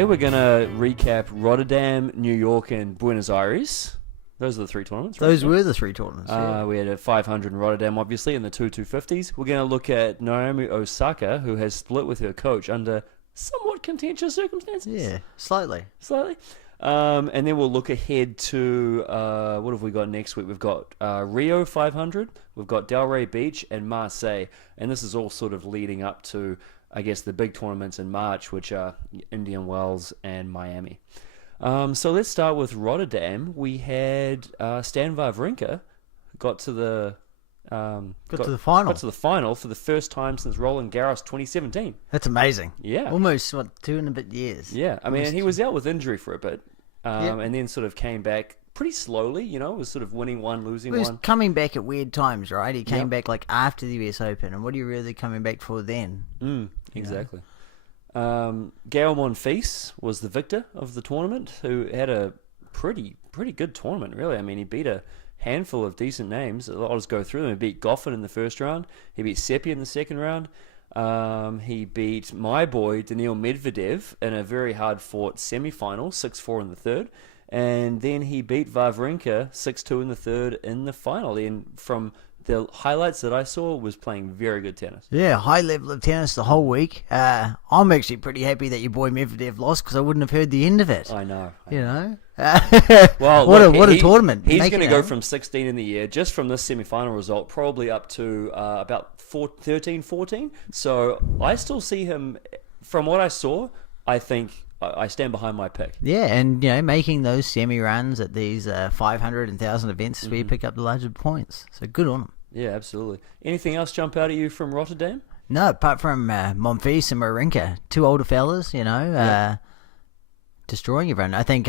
today we're going to recap Rotterdam, New York, and Buenos Aires. Those are the three tournaments, right? Those were the three tournaments, yeah. We had a 500 in Rotterdam, obviously, and the two 250s. We're going to look at Naomi Osaka, who has split with her coach under somewhat contentious circumstances. Yeah, slightly. And then we'll look ahead to, what have we got next week? We've got Rio 500, we've got Delray Beach, and Marseille. And this is all sort of leading up to, I guess, the big tournaments in March, which are Indian Wells and Miami. So let's start with Rotterdam. We had Stan Wawrinka got to the final. Got to the final for the first time since Roland Garros 2017. That's amazing. Yeah, almost 2 and a bit years. Yeah, I mean, he was out with injury for a bit, Yep. and then sort of came back pretty slowly. You know, was sort of winning one, losing He was one. coming back at weird times, right? He came Yep. back like after the US Open, and what are you really coming back for then? Exactly. Gael Monfils was the victor of the tournament, who had a pretty good tournament, really. I mean, he beat a handful of decent names. I'll just go through them. He beat Goffin in the first round. He beat Seppi in the second round. He beat my boy, Daniil Medvedev, in a very hard-fought semi-final, 6-4 in the third. And then he beat Wawrinka 6-2 in the third in the final. And from the highlights that I saw, was playing very good tennis. Yeah, high level of tennis the whole week. I'm actually pretty happy that your boy Medvedev lost because I wouldn't have heard the end of it. I know. You know? Well, what a tournament. He's going to go from 16 in the year, just from this semi-final result, probably up to about 13, 14. So I still see him, from what I saw, I think I stand behind my pick. Yeah, and making those semi-runs at these 500 and 1,000 events is where you pick up the larger points. So good on him. Yeah, absolutely. Anything else jump out at you from Rotterdam? No, apart from Monfils and Wawrinka, two older fellas, destroying everyone. I think,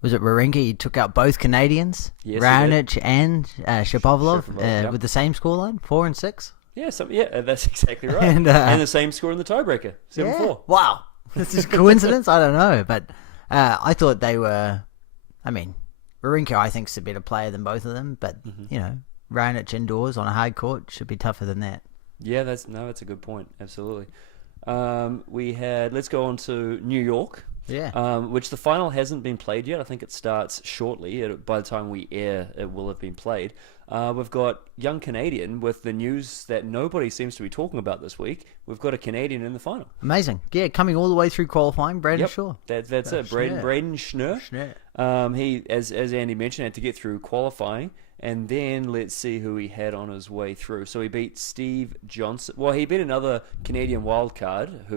was it Wawrinka? He took out both Canadians, Yes, Raonic and Shapovalov, Yep. with the same scoreline, 4 and 6. Yeah, that's exactly right. And, and the same score in the tiebreaker, 7-4. Wow. This is coincidence? I don't know. But I thought they were, Wawrinka I think is a better player than both of them. But, Raonic indoors on a hard court should be tougher than that. Yeah, that's a good point. Absolutely. Let's go on to New York. Yeah. Which the final hasn't been played yet. I think it starts shortly. By the time we air, it will have been played. We've got young Canadian with the news that nobody seems to be talking about this week. We've got a Canadian in the final. Amazing. Yeah, coming all the way through qualifying, Brayden Schnur. That's it. Brayden Schnur. He, as Andy mentioned, had to get through qualifying. And then let's see who he had on his way through. So he beat Steve Johnson. Well, he beat another Canadian wildcard,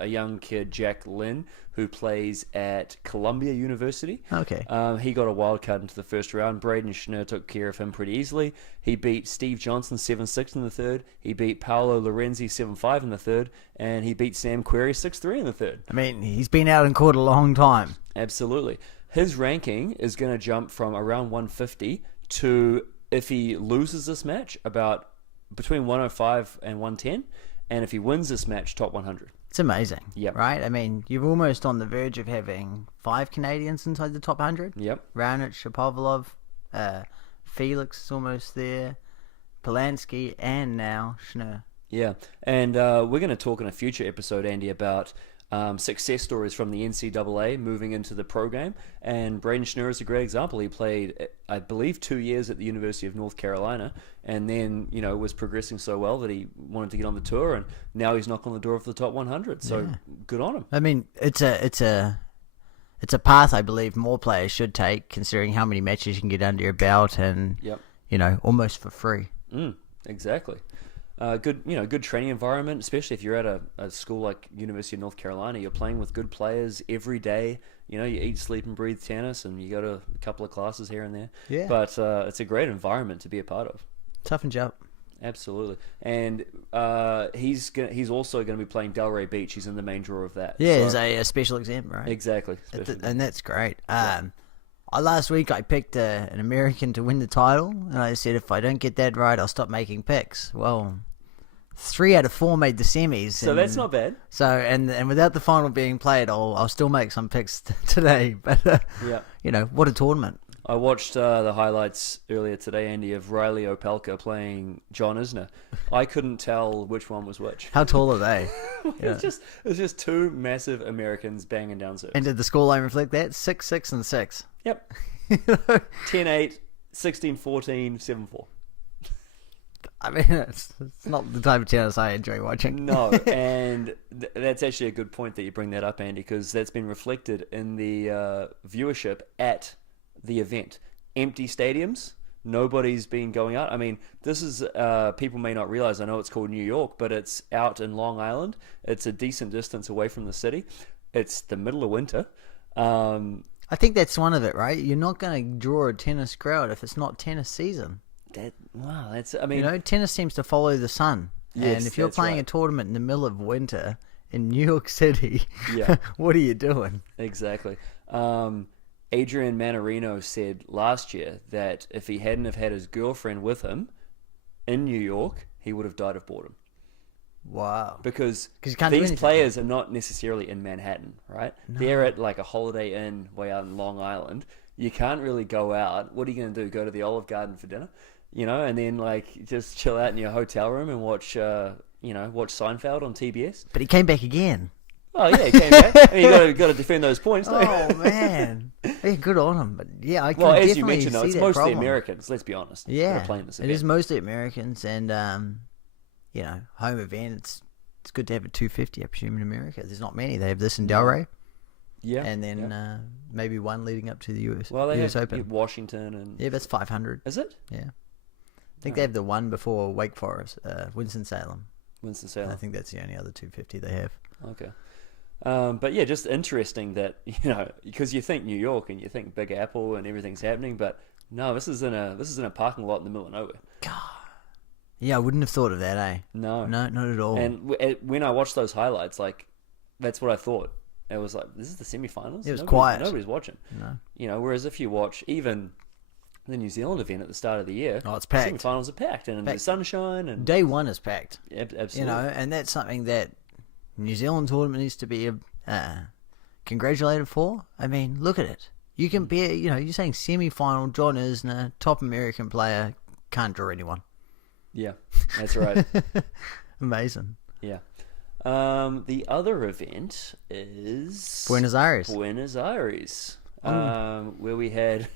a young kid, Jack Lynn, who plays at Columbia University. Okay. He got a wildcard into the first round. Brayden Schnur took care of him pretty easily. He beat Steve Johnson 7-6 in the third. He beat Paolo Lorenzi 7-5 in the third. And he beat Sam Querrey 6-3 in the third. He's been out in court a long time. Absolutely. His ranking is going to jump from around 150 to, if he loses this match, about between 105 and 110, and if he wins this match, top 100. It's amazing. Yep. Right? You're almost on the verge of having 5 Canadians inside the top 100. Yep. Raonic, Shapovalov, Felix is almost there, Polanski, and now Schnur. Yeah, and we're going to talk in a future episode, Andy, about success stories from the NCAA moving into the pro game, and Brayden Schnur is a great example. He played, I believe, 2 years at the University of North Carolina, and then was progressing so well that he wanted to get on the tour, and now he's knocking on the door of the top 100. So good on him. It's a path I believe more players should take, considering how many matches you can get under your belt, and almost for free. Exactly. Good training environment, especially if you're at a school like University of North Carolina. You're playing with good players every day. You eat, sleep, and breathe tennis, and you go to a couple of classes here and there. Yeah. But it's a great environment to be a part of. Toughen you up. Absolutely. And he's also going to be playing Delray Beach. He's in the main draw of that. Yeah, so, it's a special exempt, right? Exactly. And that's great. Last week I picked an American to win the title, and I said if I don't get that right, I'll stop making picks. Well, 3 out of 4 made the semis. So that's not bad. So and without the final being played, I'll still make some picks today. But what a tournament! I watched the highlights earlier today, Andy, of Riley Opelka playing John Isner. I couldn't tell which one was which. How tall are they? It's just two massive Americans banging down serves. And did the scoreline reflect that? 6, 6, and 6. Yep. 10-8, 16-14, 7-4. I mean, it's not the type of tennis I enjoy watching. No, and that's actually a good point that you bring that up, Andy, because that's been reflected in the viewership at the event. Empty stadiums, nobody's been going out. I mean, this is, people may not realize, I know it's called New York, but it's out in Long Island. It's a decent distance away from the city. It's the middle of winter. I think that's one of it, right? You're not going to draw a tennis crowd if it's not tennis season. I mean, tennis seems to follow the sun. Yes, and if you're playing right. a tournament in the middle of winter in New York City, Yeah. what are you doing? Exactly. Adrian Manarino said last year that if he hadn't have had his girlfriend with him in New York, he would have died of boredom. Wow. Because you can't do these anything. players are not necessarily in Manhattan, right? No. They're at like a Holiday Inn way out in Long Island. You can't really go out. What are you going to do? Go to the Olive Garden for dinner? And then like just chill out in your hotel room and watch Seinfeld on TBS. But he came back again. Oh yeah, he came back. I mean, you got to defend those points. Don't Oh man, yeah, good on him. But yeah, I can well, as definitely you mentioned, though, see it's that mostly problem. Americans. Let's be honest. Yeah, that are playing this it event. is mostly Americans, and home event. It's good to have a 250. I presume in America, there's not many. They have this in Delray. Yeah, and then maybe one leading up to the US. Well, they US have Open. Washington and That's 500. Is it? Yeah, I think they have the one before Wake Forest, Winston-Salem. Winston-Salem. I think that's the only other 250 they have. Okay. But yeah, just interesting that, because you think New York and you think Big Apple and everything's happening, but no, this is in a parking lot in the middle of nowhere. God. Yeah, I wouldn't have thought of that, eh? No, not at all. And when I watched those highlights, like, that's what I thought. It was like, this is the semifinals. It was quiet. Nobody's watching. No. Whereas if you watch even the New Zealand event at the start of the year, it's packed. Semifinals are packed, and the sunshine and day one is packed. Absolutely. And that's something that New Zealand tournament needs to be congratulated for. I mean, look at it. You can be, you're saying semi-final, John Isner, top American player, can't draw anyone. Yeah, that's right. Amazing. Yeah. The other event is Buenos Aires, where we had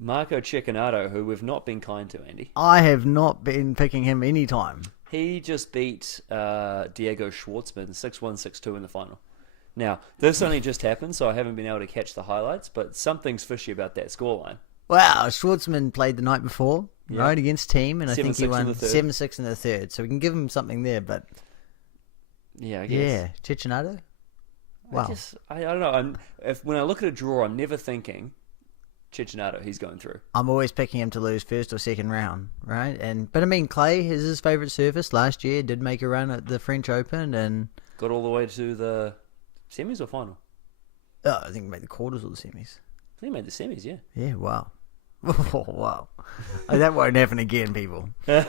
Marco Cecchinato, who we've not been kind to, Andy. I have not been picking him any time. He just beat Diego Schwartzman 6-1, 6-2 in the final. Now, this only just happened, so I haven't been able to catch the highlights, but something's fishy about that scoreline. Wow, Schwartzman played the night before, right, against Team, and I think he won 7-6 in the third, so we can give him something there, but... Yeah, I guess. Yeah, Cecchinato? Wow. I don't know. When I look at a draw, I'm never thinking Cecchinato, he's going through. I'm always picking him to lose first or second round, right? But I mean, Clay is his favourite surface. Last year, did make a run at the French Open and... Got all the way to the semis or final? Oh, I think he made the quarters or the semis. I think he made the semis, yeah. Yeah, wow. Oh, wow. That won't happen again, people. You want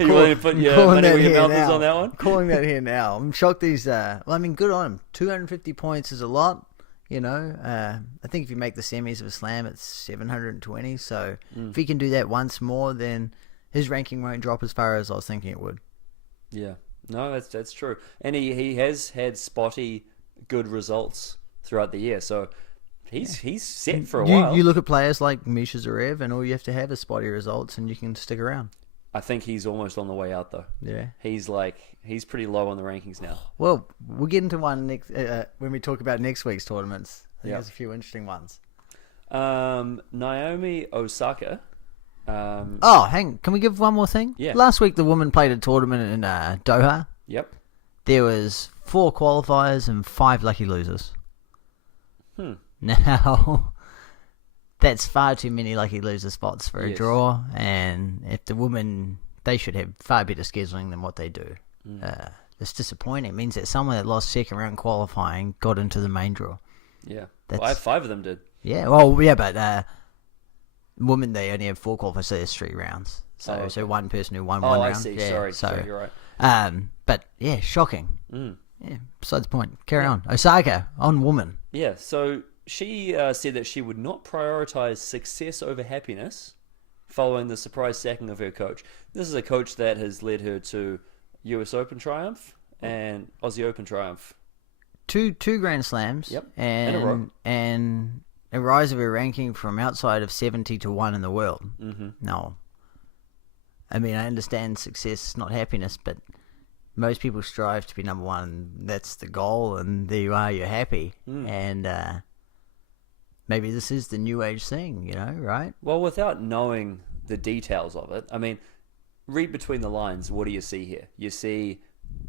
to put your money where your mouth is on that one? Calling that here now. I'm shocked these... good on him. 250 points is a lot, I think if you make the semis of a slam, it's 720. So if he can do that once more, then his ranking won't drop as far as I was thinking it would. Yeah. No, that's true. And he has had spotty good results throughout the year, so... He's set for a while. You look at players like Misha Zarev, and all you have to have is spotty results, and you can stick around. I think he's almost on the way out, though. Yeah, he's pretty low on the rankings now. Well, we'll get into one next when we talk about next week's tournaments. I think there's a few interesting ones. Naomi Osaka. Can we give one more thing? Yeah. Last week the women played a tournament in Doha. Yep. There was 4 qualifiers and 5 lucky losers. Now, that's far too many lucky loser spots for a draw, and if the women, they should have far better scheduling than what they do. It's disappointing. It means that someone that lost second round qualifying got into the main draw. Yeah, 5 of them did. Yeah, well, yeah, but women, they only have 4 qualifiers, so there's 3 rounds. So, so one person who won one round. I see. Yeah, sorry, you're right. But yeah, shocking. Yeah, besides the point. Carry on. Osaka on woman. Yeah, so she said that she would not prioritize success over happiness following the surprise sacking of her coach. This is a coach that has led her to US Open triumph and Aussie Open triumph. Two Grand Slams. Yep. In a row. And a rise of her ranking from outside of 70 to 1 in the world. Mm-hmm. No. I mean, I understand success, not happiness, but most people strive to be number one. That's the goal, and there you are, you're happy. And maybe this is the new age thing, right? Well, without knowing the details of it, I mean, read between the lines. What do you see here? You see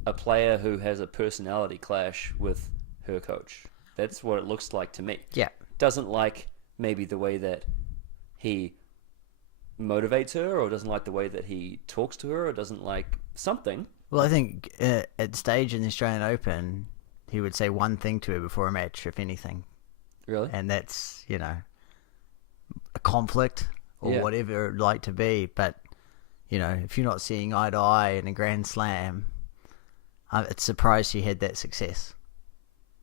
a player who has a personality clash with her coach. That's what it looks like to me. Yeah. Doesn't like maybe the way that he motivates her, or doesn't like the way that he talks to her, or doesn't like something. Well, I think at stage in the Australian Open, he would say one thing to her before a match, if anything. Really? And that's, a conflict or whatever it'd like to be. But, if you're not seeing eye to eye in a Grand Slam, it's surprised she had that success.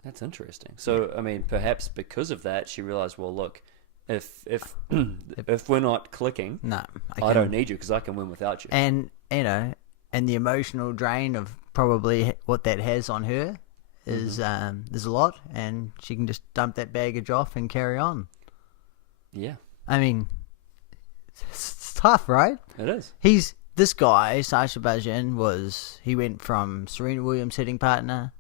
That's interesting. So, I mean, perhaps because of that, she realized, well, look, if we're not clicking, no, I don't need you because I can win without you. And, and the emotional drain of probably what that has on her is there's a lot, and she can just dump that baggage off and carry on. Yeah. I mean, it's tough, right? It is. This guy, Sasha Bajin, he went from Serena Williams' hitting partner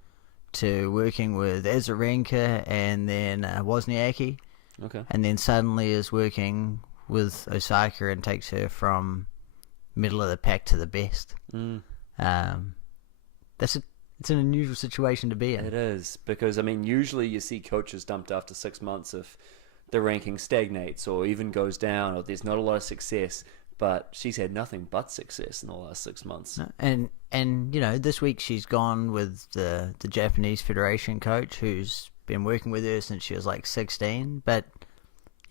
to working with Azarenka and then Wozniacki. Okay. And then suddenly is working with Osaka and takes her from middle of the pack to the best. It's an unusual situation to be in. It is, because, I mean, usually you see coaches dumped after 6 months if the ranking stagnates or even goes down or there's not a lot of success. But she's had nothing but success in the last 6 months. And this week she's gone with the Japanese Federation coach who's been working with her since she was like 16. But,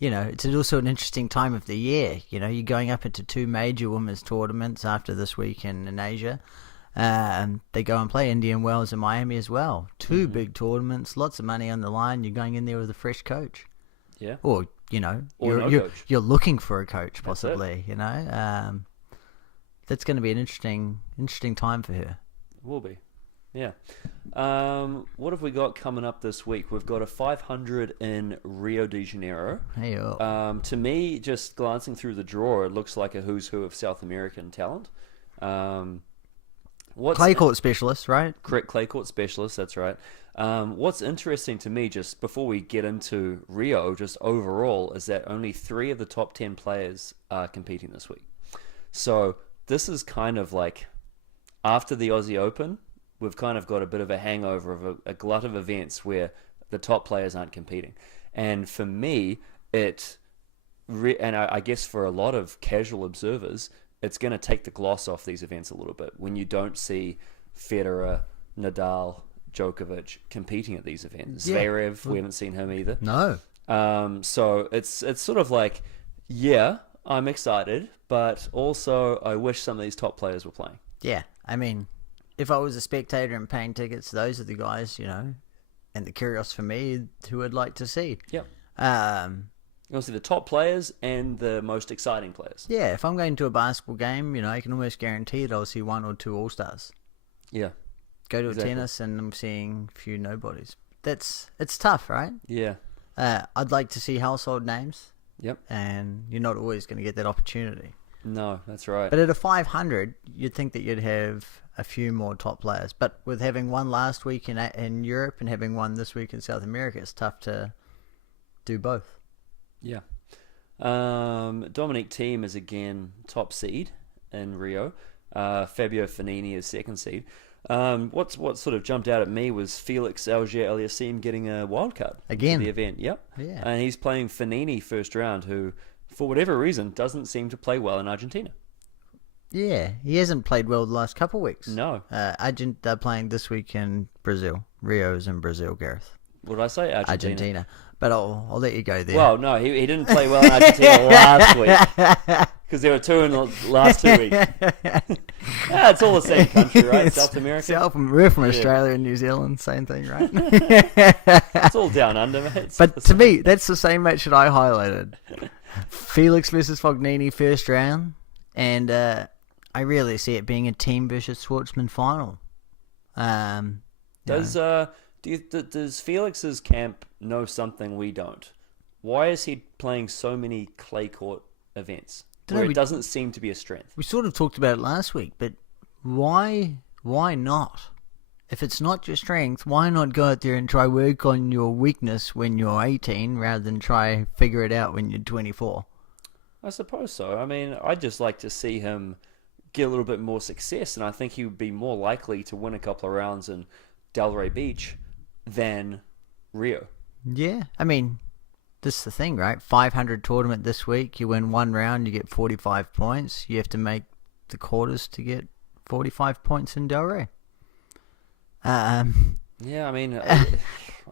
it's also an interesting time of the year. You're going up into 2 major women's tournaments after this week in Asia. They go and play Indian Wells and Miami as well. 2 big tournaments, lots of money on the line. You're going in there with a fresh coach. Yeah. Or, you're looking for a coach, possibly, That's going to be an interesting time for her. It will be. Yeah. What have we got coming up this week? We've got a 500 in Rio de Janeiro. Hey, to me, just glancing through the draw, it looks like a who's who of South American talent. Clay court specialist, right? Correct, clay court specialist, that's right. What's interesting to me, just before we get into Rio, just overall, is that only 3 of the top 10 players are competing this week. So this is kind of like, after the Aussie Open, we've kind of got a bit of a hangover of a glut of events where the top players aren't competing. And for me, and I guess for a lot of casual observers, it's going to take the gloss off these events a little bit when you don't see Federer, Nadal, Djokovic competing at these events. Yeah. Zverev, we haven't seen him either. No. So it's sort of like, yeah, I'm excited, but also I wish some of these top players were playing. Yeah, I mean, if I was a spectator and paying tickets, those are the guys, and the curious for me who I'd like to see. Yep. You'll see the top players and the most exciting players. Yeah, if I'm going to a basketball game, I can almost guarantee that I'll see 1 or 2 All-Stars. Yeah. Go to a tennis and I'm seeing a few nobodies. It's tough, right? Yeah. I'd like to see household names. Yep. And you're not always going to get that opportunity. No, that's right. But at a 500, you'd think that you'd have a few more top players. But with having one last week in Europe and having one this week in South America, it's tough to do both. Yeah. Dominic Thiem is again top seed in Rio. Fabio Fognini is second seed. What sort of jumped out at me was Felix Auger-Aliassime getting a wild card again for the event. Yep. Yeah. And he's playing Fognini first round, who, for whatever reason, doesn't seem to play well in Argentina. Yeah, he hasn't played well the last couple of weeks. No. They're playing this week in Brazil. Rio's in Brazil, Gareth. What did I say? Argentina. But I'll let you go there. Well, no, he didn't play well in Argentina last week because there were 2 in the last 2 weeks. It's all the same country, right? It's South America. We're from Australia and New Zealand, same thing, right? It's all down under, mate. But to me, that's the same match that I highlighted. Felix versus Fognini first round, and I really see it being a team versus Schwartzman final. Does Felix's camp know something we don't? Why is he playing so many clay court events where it doesn't seem to be a strength? We sort of talked about it last week, but why not? If it's not your strength, why not go out there and try work on your weakness when you're 18 rather than try figure it out when you're 24? I suppose so. I mean, I'd just like to see him get a little bit more success, and I think he would be more likely to win a couple of rounds in Delray Beach than Rio. Yeah, I mean, this is the thing, right? 500 tournament this week. You win one round, you get 45 points. You have to make the quarters to get 45 points in Delray. Yeah, I mean, I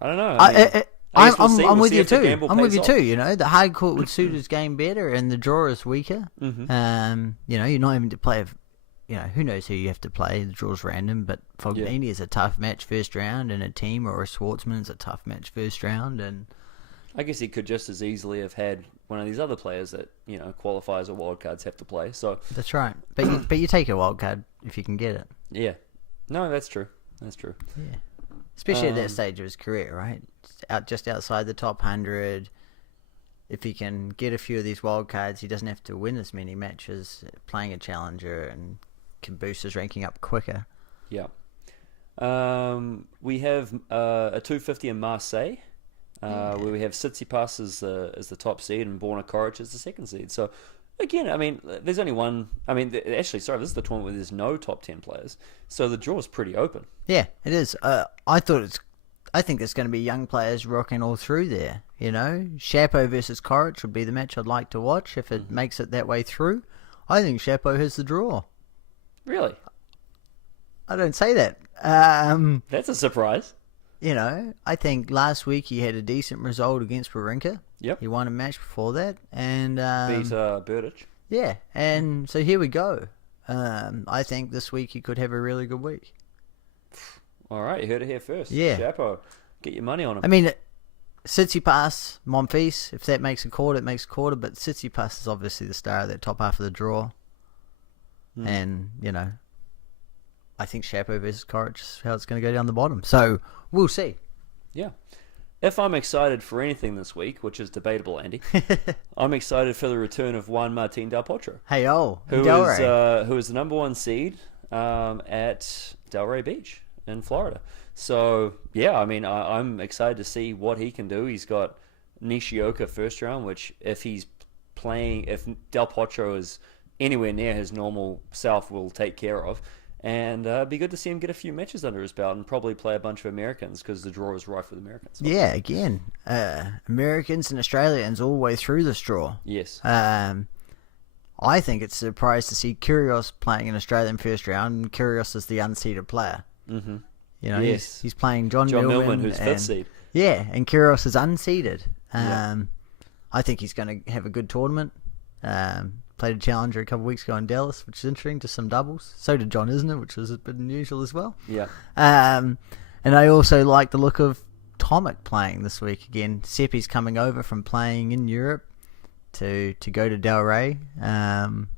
don't know. I'm with you too. I'm with you too. You know, the hard court would suit his game better, and the draw is weaker. Mm-hmm. You know, you're not even to play. You know, who knows who you have to play? The draw's random, but Fognini is a tough match first round, and a team or a Schwartzman is a tough match first round, and I guess he could just as easily have had one of these other players that, you know, qualifiers or wildcards have to play. So that's right. But you take a wildcard if you can get it. Yeah. No, that's true. That's true. Yeah. Especially at that stage of his career, right? Just outside the top 100. If he can get a few of these wildcards, he doesn't have to win as many matches playing a challenger and can boost his ranking up quicker. Yeah. We have a 250 in Marseille. Where we have Tsitsipas as the top seed and Borna Coric as the second seed. So, again, I mean, there's only one. I mean, actually, sorry, this is the tournament where there's no top 10 players. So the draw is pretty open. Yeah, it is. I think there's going to be young players rocking all through there. You know, Shapo versus Coric would be the match I'd like to watch if it makes it that way through. I think Shapo has the draw. Really? I don't say that. That's a surprise. You know, I think last week he had a decent result against Wawrinka. Yep. He won a match before that. And beat Berdych. Yeah, and so here we go. I think this week he could have a really good week. All right, you heard it here first. Yeah. Chapo, get your money on him. I mean, Tsitsipas, Monfils, if that makes a quarter, it makes a quarter, but Tsitsipas is obviously the star of that top half of the draw. And, you know, I think Shapo versus Coric is how it's going to go down the bottom. So, we'll see. Yeah. If I'm excited for anything this week, which is debatable, Andy, I'm excited for the return of Juan Martín Del Potro. Who is the number one seed at Delray Beach in Florida. So, yeah, I mean, I'm excited to see what he can do. He's got Nishioka first round, which if Del Potro is anywhere near his normal self, will take care of. And it'd be good to see him get a few matches under his belt and probably play a bunch of Americans because the draw is rife with Americans. Yeah, again, Americans and Australians all the way through this draw. Yes. I think it's a surprise to see Kyrgios playing an Australian first round, and Kyrgios is the unseeded player. Mm-hmm. You know, yes. he's playing John Millman, who's fifth seed. Yeah, and Kyrgios is unseeded. I think he's going to have a good tournament. Played a challenger a couple of weeks ago in Dallas, which is interesting, just some doubles. So did John Isner, which was a bit unusual as well. Yeah. And I also like the look of Tomic playing this week again. Seppi's coming over from playing in Europe to go to Delray. And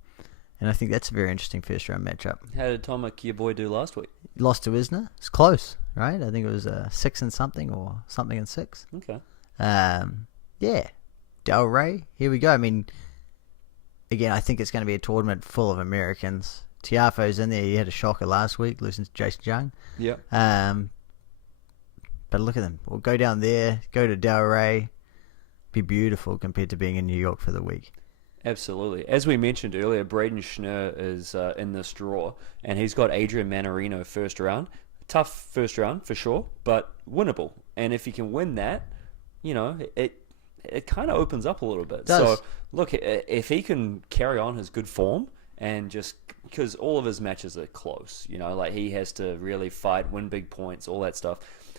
I think that's a very interesting first round matchup. How did Tomic, your boy, do last week? Lost to Isner. It's close, right? I think it was 6 and something or something and 6. Okay. Yeah. Delray, here we go. I mean, again, I think it's going to be a tournament full of Americans. Tiafoe's in there. He had a shocker last week, losing to Jason Jung. Yeah. But look at them. We'll go down there, go to Delray. Be beautiful compared to being in New York for the week. Absolutely. As we mentioned earlier, Brayden Schnur is in this draw, and he's got Adrian Manarino first round. Tough first round, for sure, but winnable. And if he can win that, you know, it kind of opens up a little bit. So, look, if he can carry on his good form and just because all of his matches are close, you know, like he has to really fight, win big points, all that stuff.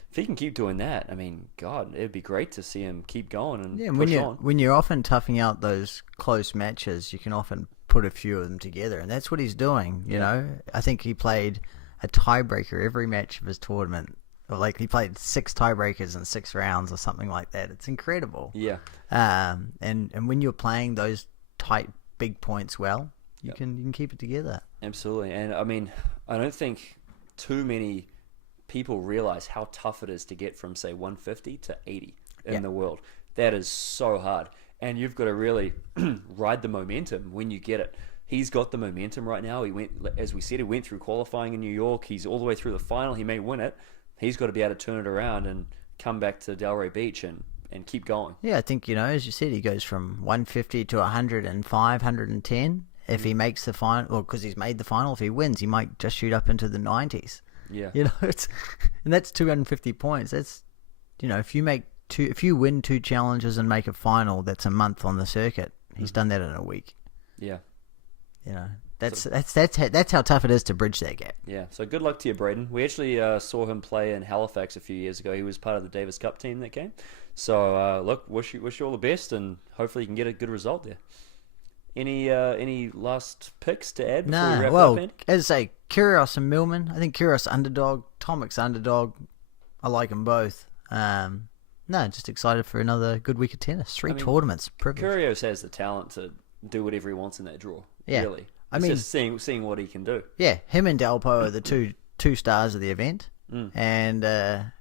If he can keep doing that, I mean, God, it'd be great to see him keep going and push on. When you're often toughing out those close matches, you can often put a few of them together, and that's what he's doing. You know, I think he played a tiebreaker every match of his tournament. Or like he played 6 tiebreakers in 6 rounds or something like that. It's incredible. Yeah. And when you're playing those tight big points well, you can keep it together. Absolutely. And I mean, I don't think too many people realize how tough it is to get from say 150 to 80 in the world. That is so hard. And you've got to really ride the momentum when you get it. He's got the momentum right now. He went, as we said, he went through qualifying in New York. He's all the way through the final. He may win it. He's got to be able to turn it around and come back to Delray Beach and keep going. Yeah, I think, as you said, he goes from 150 to 105, 110. If he makes the final, well, because he's made the final, if he wins, he might just shoot up into the 90s. Yeah. And that's 250 points. That's, if you win 2 challenges and make a final, that's a month on the circuit. He's done that in a week. Yeah. That's how tough it is to bridge that gap. Yeah, so good luck to you, Brayden. We actually saw him play in Halifax a few years ago. He was part of the Davis Cup team that came. So look, wish you all the best, and hopefully you can get a good result there. Any last picks to add before we wrap up, Andy? As I say, Kyrgios and Millman. I think Kyrgios underdog, Tomic's underdog. I like them both. Just excited for another good week of tennis. 3 tournaments. Privilege. Kyrgios has the talent to do whatever he wants in that draw. Yeah. Really. It's just seeing what he can do. Yeah, him and Delpo are the two stars of the event. And I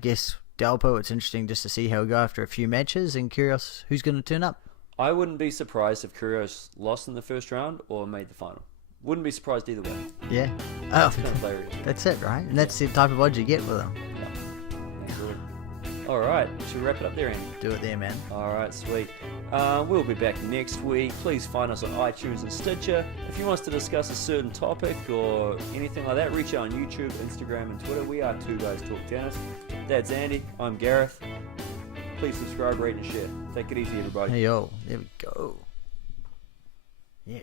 guess Delpo, it's interesting just to see how he'll go after a few matches, and Kyrgios, who's going to turn up. I wouldn't be surprised if Kyrgios lost in the first round or made the final. Wouldn't be surprised either way. Yeah. That's it, right? And that's the type of odds you get with him. Yeah. Absolutely. All right. Should we wrap it up there, Andy? Do it there, man. All right, sweet. We'll be back next week. Please find us on iTunes and Stitcher. If you want us to discuss a certain topic or anything like that, reach out on YouTube, Instagram, and Twitter. We are 2 Guys Talk Tennis. That's Andy. I'm Gareth. Please subscribe, rate, and share. Take it easy, everybody. Hey, yo. There we go. Yeah,